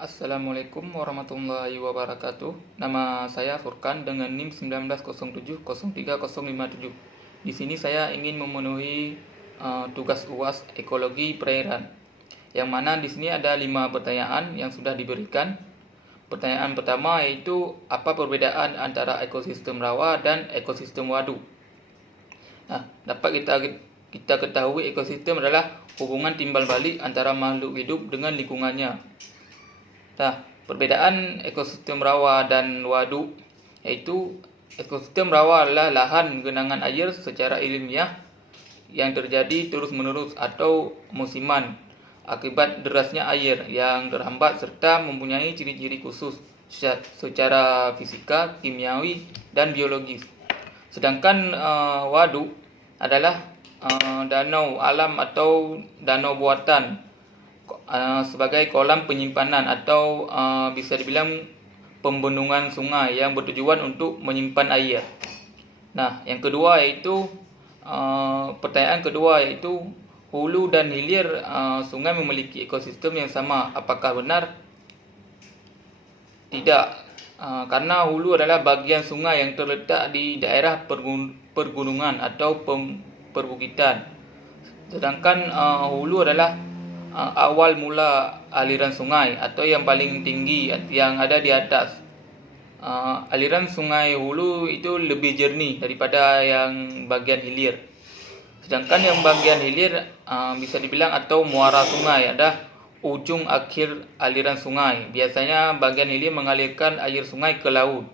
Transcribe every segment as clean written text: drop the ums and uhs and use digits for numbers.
Assalamualaikum warahmatullahi wabarakatuh. Nama saya Furkan dengan NIM 1907030557. Di sini saya ingin memenuhi tugas UAS ekologi perairan. Yang mana di sini ada 5 pertanyaan yang sudah diberikan. Pertanyaan pertama yaitu apa perbedaan antara ekosistem rawa dan ekosistem waduk? Nah, dapat kita ketahui ekosistem adalah hubungan timbal balik antara makhluk hidup dengan lingkungannya. Nah, perbedaan ekosistem rawa dan waduk yaitu ekosistem rawa adalah lahan genangan air secara ilmiah yang terjadi terus-menerus atau musiman akibat derasnya air yang terhambat serta mempunyai ciri-ciri khusus secara fisika, kimiawi, dan biologis. Sedangkan waduk adalah danau alam atau danau buatan sebagai kolam penyimpanan atau bisa dibilang pembendungan sungai yang bertujuan untuk menyimpan air. Nah, yang kedua yaitu pertanyaan kedua yaitu hulu dan hilir sungai memiliki ekosistem yang sama. Apakah benar? Tidak, karena hulu adalah bagian sungai yang terletak di daerah pergunungan atau perbukitan. Sedangkan hulu adalah awal mula aliran sungai atau yang paling tinggi yang ada di atas. Aliran sungai hulu itu lebih jernih daripada yang bagian hilir. Sedangkan yang bagian hilir bisa dibilang atau muara sungai ada ujung akhir aliran sungai. Biasanya bagian hilir mengalirkan air sungai ke laut.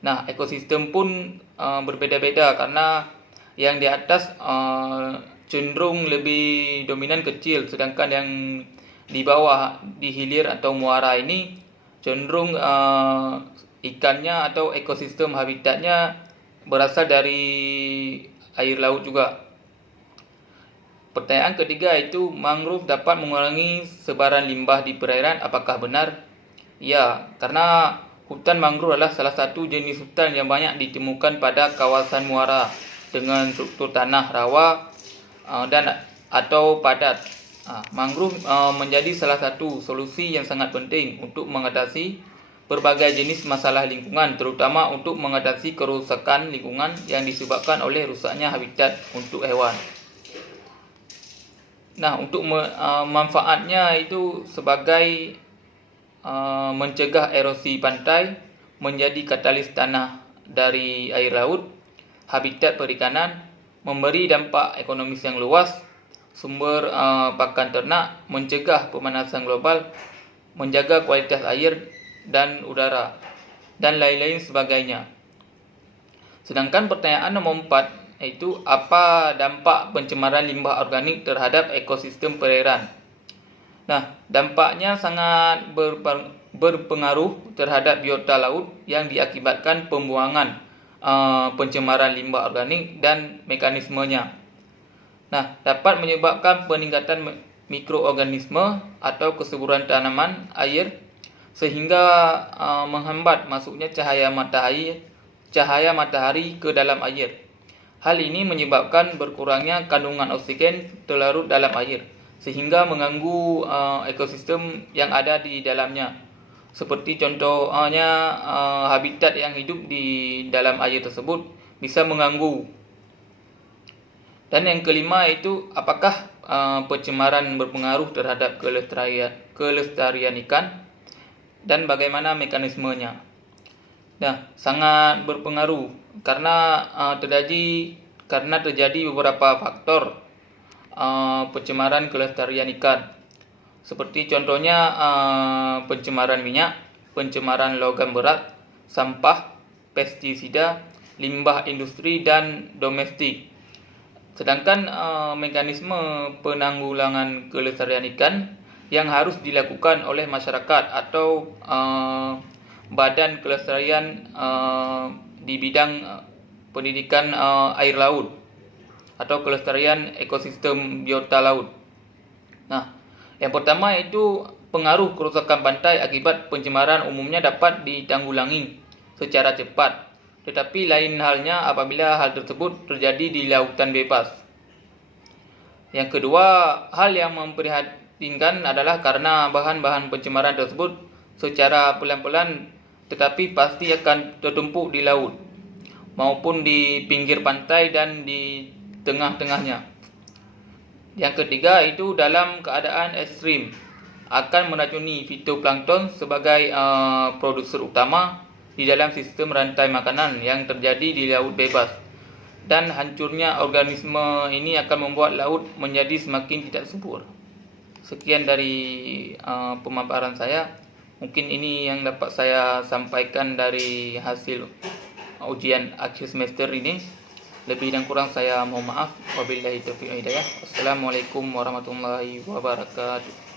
Nah, ekosistem pun berbeda-beda karena yang di atas cenderung lebih dominan kecil, sedangkan yang di bawah di hilir atau muara ini cenderung ikannya atau ekosistem habitatnya berasal dari air laut juga. Pertanyaan ketiga itu mangrove dapat mengurangi sebaran limbah di perairan. Apakah benar? Ya, karena hutan mangrove adalah salah satu jenis hutan yang banyak ditemukan pada kawasan muara dengan struktur tanah rawa dan atau padat. Mangrove menjadi salah satu solusi yang sangat penting untuk mengatasi berbagai jenis masalah lingkungan, terutama untuk mengatasi kerusakan lingkungan yang disebabkan oleh rusaknya habitat untuk hewan. Nah, untuk manfaatnya itu sebagai mencegah erosi pantai, menjadi katalis tanah dari air laut, habitat perikanan, memberi dampak ekonomis yang luas, sumber pakan ternak, mencegah pemanasan global, menjaga kualitas air dan udara, dan lain-lain sebagainya. Sedangkan pertanyaan nomor 4 yaitu apa dampak pencemaran limbah organik terhadap ekosistem perairan. Nah, dampaknya sangat berpengaruh terhadap biota laut yang diakibatkan pembuangan pencemaran limbah organik dan mekanismenya. Nah, dapat menyebabkan peningkatan mikroorganisme atau kesuburan tanaman air sehingga menghambat masuknya cahaya matahari ke dalam air. Hal ini menyebabkan berkurangnya kandungan oksigen terlarut dalam air sehingga mengganggu ekosistem yang ada di dalamnya. Seperti contohnya habitat yang hidup di dalam air tersebut bisa mengganggu. Dan yang kelima itu apakah pencemaran berpengaruh terhadap kelestarian ikan dan bagaimana mekanismenya. Nah, sangat berpengaruh karena terjadi beberapa faktor pencemaran kelestarian ikan. Seperti contohnya pencemaran minyak, pencemaran logam berat, sampah, pestisida, limbah industri dan domestik. Sedangkan mekanisme penanggulangan kelestarian ikan yang harus dilakukan oleh masyarakat atau badan kelestarian di bidang pendidikan air laut atau kelestarian ekosistem biota laut. Nah, yang pertama yaitu pengaruh kerusakan pantai akibat pencemaran umumnya dapat ditanggulangi secara cepat, tetapi lain halnya apabila hal tersebut terjadi di lautan bebas. Yang kedua, hal yang diprihatinkan adalah karena bahan-bahan pencemaran tersebut secara pelan-pelan tetapi pasti akan tertumpuk di laut maupun di pinggir pantai dan di tengah-tengahnya. Yang ketiga itu dalam keadaan ekstrim akan meracuni fitoplankton sebagai produser utama di dalam sistem rantai makanan yang terjadi di laut bebas. Dan hancurnya organisme ini akan membuat laut menjadi semakin tidak subur. Sekian dari pemaparan saya. Mungkin ini yang dapat saya sampaikan dari hasil ujian akhir semester ini. Lebih dan kurang saya mohon maaf. Wabillahi taufiq wal hidayah. Wassalamualaikum warahmatullahi wabarakatuh.